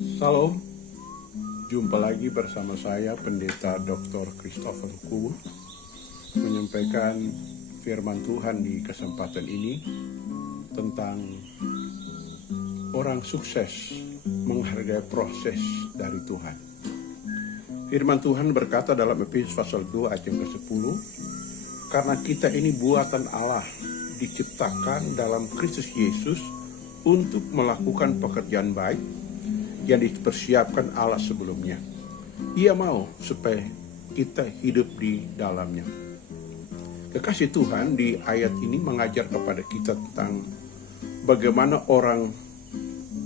Salam, jumpa lagi bersama saya Pendeta Dr. Christopher Kuh menyampaikan firman Tuhan di kesempatan ini tentang orang sukses menghargai proses dari Tuhan. Firman Tuhan berkata dalam Efesus pasal 2 ayat yang ke-10, karena kita ini buatan Allah, diciptakan dalam Kristus Yesus untuk melakukan pekerjaan baik yang dipersiapkan Allah sebelumnya. Ia mau supaya kita hidup di dalamnya. Kekasih Tuhan di ayat ini mengajar kepada kita tentang bagaimana orang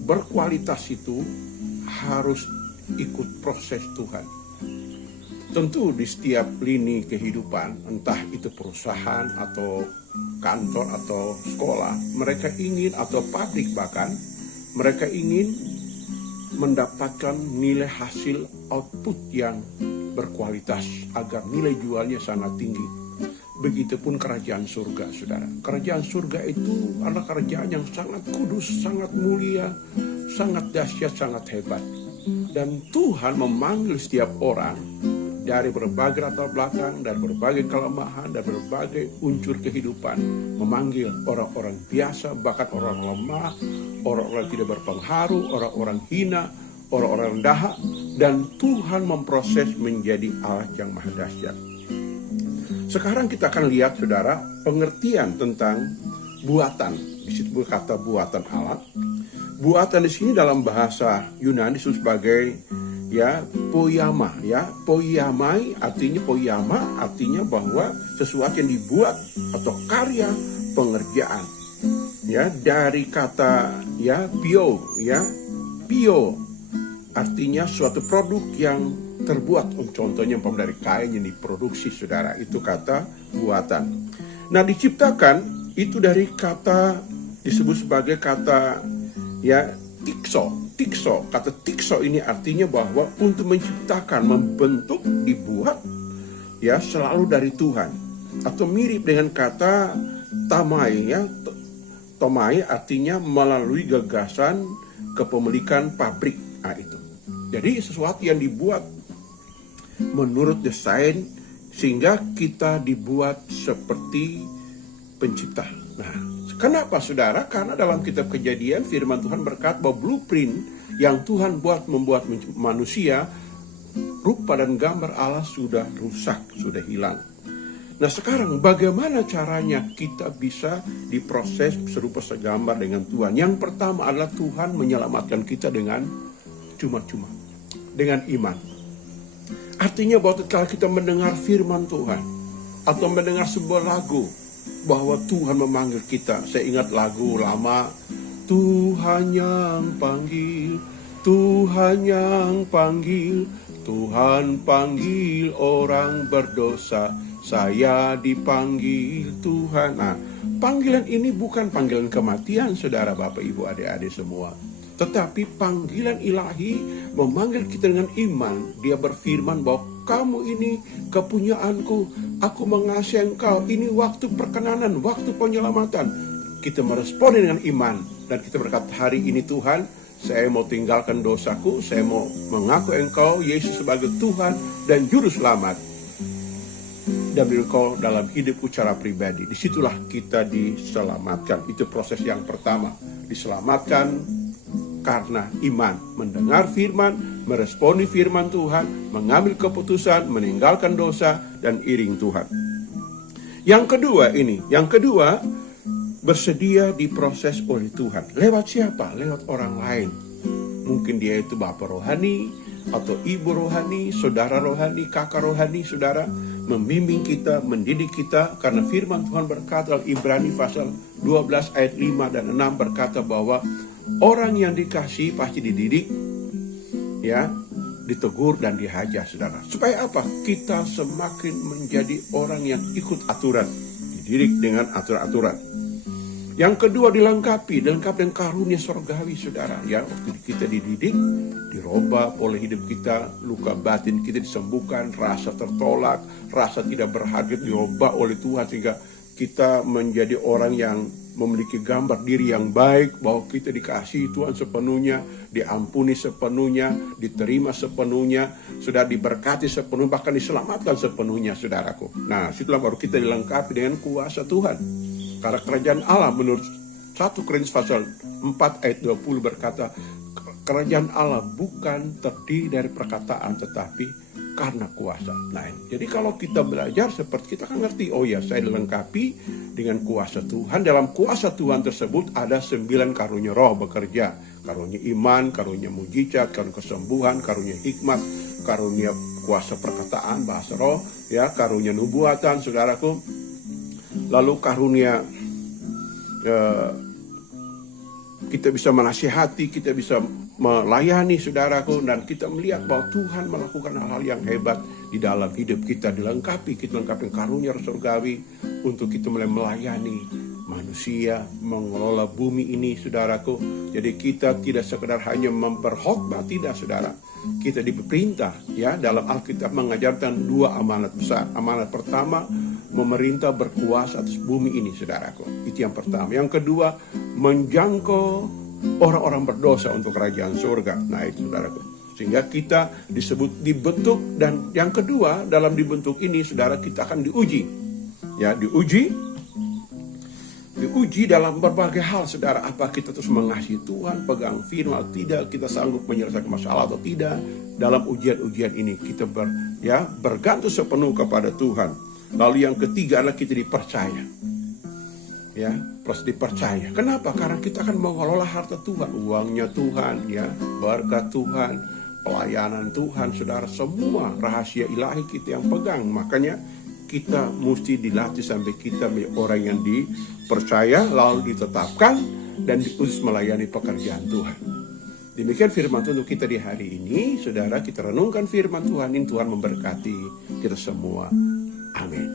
berkualitas itu harus ikut proses Tuhan. Tentu di setiap lini kehidupan, entah itu perusahaan atau kantor atau sekolah, mereka ingin, atau pabrik bahkan, mereka ingin mendapatkan nilai hasil output yang berkualitas agar nilai jualnya sangat tinggi. Begitupun kerajaan surga, saudara. Kerajaan surga itu adalah kerajaan yang sangat kudus, sangat mulia, sangat dahsyat, sangat hebat. Dan Tuhan memanggil setiap orang dari berbagai latar belakang, dari berbagai kelemahan, dari berbagai unsur kehidupan, memanggil orang-orang biasa, bahkan orang lemah, orang-orang tidak berpengaruh, orang-orang hina, orang-orang rendah, dan Tuhan memproses menjadi Allah yang maha dahsyat. Sekarang kita akan lihat, saudara, pengertian tentang buatan. Di situ berkata buatan Allah. Buatan di sini dalam bahasa Yunani disebut sebagai poiama, poiamai poiama artinya bahwa sesuatu yang dibuat atau karya pengerjaan. Dari kata pio artinya suatu produk yang terbuat, contohnya dari kain yang diproduksi, saudara, itu kata buatan. Nah, diciptakan itu dari kata disebut sebagai kata tikso. Kata tikso ini artinya bahwa untuk menciptakan, membentuk, dibuat selalu dari Tuhan. Atau mirip dengan kata tamai, tomai artinya melalui gagasan kepemilikan pabrik. Itu. Jadi sesuatu yang dibuat menurut desain sehingga kita dibuat seperti pencipta. Nah, kenapa, saudara? Karena dalam kitab Kejadian firman Tuhan berkata bahwa blueprint yang Tuhan membuat manusia, rupa dan gambar Allah sudah rusak, sudah hilang. Nah, sekarang bagaimana caranya kita bisa diproses serupa segambar dengan Tuhan? Yang pertama adalah Tuhan menyelamatkan kita dengan cuma-cuma, dengan iman. Artinya bahwa kalau kita mendengar firman Tuhan atau mendengar sebuah lagu, bahwa Tuhan memanggil kita. Saya ingat lagu lama, Tuhan yang panggil, Tuhan yang panggil, Tuhan panggil orang berdosa, saya dipanggil Tuhan. Nah, panggilan ini bukan panggilan kematian, saudara, bapak, ibu, adik-adik semua. Tetapi panggilan ilahi memanggil kita dengan iman. Dia berfirman bahwa kamu ini kepunyaanku, aku mengasihi engkau, ini waktu perkenanan, waktu penyelamatan. Kita meresponi dengan iman, dan kita berkata, hari ini Tuhan, saya mau tinggalkan dosaku, saya mau mengaku engkau Yesus sebagai Tuhan dan Juru Selamat, dan engkau dalam hidupku secara pribadi. Disitulah kita diselamatkan. Itu proses yang pertama, diselamatkan karena iman, mendengar firman, meresponi firman Tuhan, mengambil keputusan, meninggalkan dosa, dan iring Tuhan. Yang kedua, bersedia diproses oleh Tuhan. Lewat siapa? Lewat orang lain. Mungkin dia itu bapak rohani, atau ibu rohani, saudara rohani, kakak rohani, saudara, membimbing kita, mendidik kita, karena firman Tuhan berkata dalam Ibrani pasal 12 ayat 5 dan 6 berkata bahwa orang yang dikasihi pasti dididik, ditegur dan dihajar, saudara. Supaya apa? Kita semakin menjadi orang yang ikut aturan, dididik dengan aturan-aturan. Yang kedua, dilengkapi dengan karunia surgawi, saudara. Waktu kita dididik, dirubah oleh hidup kita, luka batin kita disembuhkan, rasa tertolak, rasa tidak berharga dirubah oleh Tuhan, sehingga kita menjadi orang yang memiliki gambar diri yang baik, bahwa kita dikasihi Tuhan sepenuhnya, diampuni sepenuhnya, diterima sepenuhnya, sudah diberkati sepenuhnya, bahkan diselamatkan sepenuhnya, saudaraku. Nah, situlah baru kita dilengkapi dengan kuasa Tuhan. Karena kerajaan Allah menurut 1 Korintus pasal 4 ayat 20 berkata, kerajaan Allah bukan terdiri dari perkataan, tetapi karena kuasa. Nah, jadi kalau kita belajar seperti kita kan ngerti, oh ya, saya dilengkapi dengan kuasa Tuhan. Dalam kuasa Tuhan tersebut ada 9 karunia roh bekerja. Karunia iman, karunia mujizat, karunia kesembuhan, karunia hikmat, karunia kuasa perkataan, bahasa roh, ya, karunia nubuatan, saudaraku. Lalu karunia kita bisa menasihati, kita bisa melayani, saudaraku, dan kita melihat bahwa Tuhan melakukan hal-hal yang hebat di dalam hidup kita. Dilengkapi, kita lengkapi karunia surgawi untuk kita mulai melayani manusia, mengelola bumi ini, saudaraku. Jadi kita tidak sekedar hanya memperkhotbah, tidak, saudara. Kita diperintah, ya, dalam Alkitab mengajarkan 2 amanat besar. Amanat pertama, memerintah berkuasa atas bumi ini, saudaraku. Itu yang pertama. Yang kedua, menjangkau orang-orang berdosa untuk kerajaan surga. Nah, itu, saudaraku. Sehingga kita disebut dibentuk, dan yang kedua dalam dibentuk ini, saudara, kita akan diuji. Ya, diuji dalam berbagai hal, saudara. Apa kita terus mengasihi Tuhan, pegang firman, tidak, kita sanggup menyelesaikan masalah atau tidak. Dalam ujian-ujian ini kita bergantung sepenuh kepada Tuhan. Lalu yang ketiga adalah kita dipercaya. Ya, plus dipercaya. Kenapa? Karena kita akan mengelola harta Tuhan, uangnya Tuhan, ya, berkat Tuhan, pelayanan Tuhan, saudara, semua rahasia ilahi kita yang pegang. Makanya kita mesti dilatih sampai kita menjadi orang yang dipercaya, lalu ditetapkan dan diutus melayani pekerjaan Tuhan. Demikian firman Tuhan untuk kita di hari ini, saudara. Kita renungkan firman Tuhan ini, Tuhan memberkati kita semua. Amin.